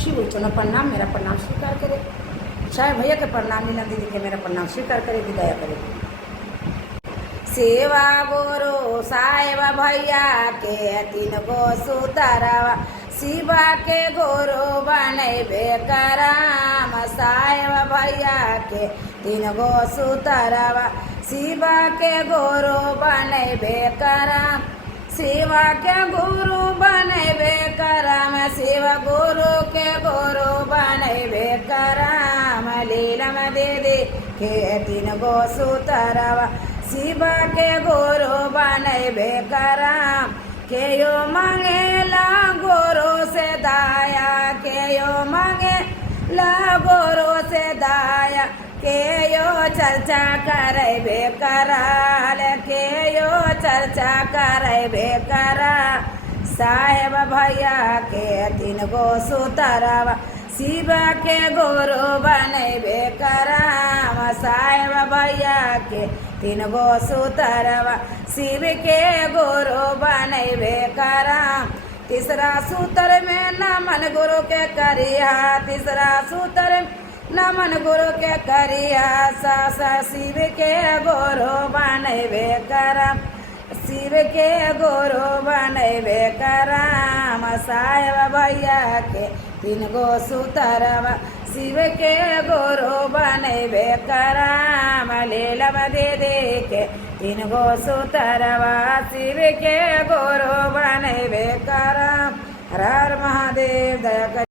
शिव चुनो प्रणाम, मेरा प्रणाम स्वीकार करे। चाहे भैया के प्रणाम, नीलम दीदी के मेरा प्रणाम स्वीकार करे, विदाया करे। सेवा गुरु साहेब भैया के 3 गो सुतरवा, शिवा के गुरु बनैबे कराम। साहेब भैया के 3 गो सुतरवा, शिवा के गुरु बनैबे कराम। शिवा के गुरु बनैबे कराम, शिव गुरु के गुरु बनैबे कराम। लीलम दीदी के 3 गो सुतरवा, शिवा के गुरु बनैबे कराम। के यो मांगेला गुरु से दाया, के यो मांगेला गुरु से दाया। के यो चर्चा करैबे कराल, के यो चर्चा करैबे करा। साहेब भैया के 3 गो सुतरवा, शिवा के गुरु बनैबे कराम। साहेब भैया के 3 गो सुतरवा, शिव के गुरु बनैबे कराम। तीसरा सूत्र में नमन गुरु के करिया, तीसरा सूत्र नमन गुरु के करिया। सासा शिव के गुरु बनैबे कराम, शिव के गुरु बनैबे कराम। साहेब भैया के 3 गो सुतरवा, शिव के गुरु बनैबे कराम। लीलम दीदी के 3 गो सुतरवा, शिव के गुरु बनैबे कराम। हर हर महादेव, दया कर।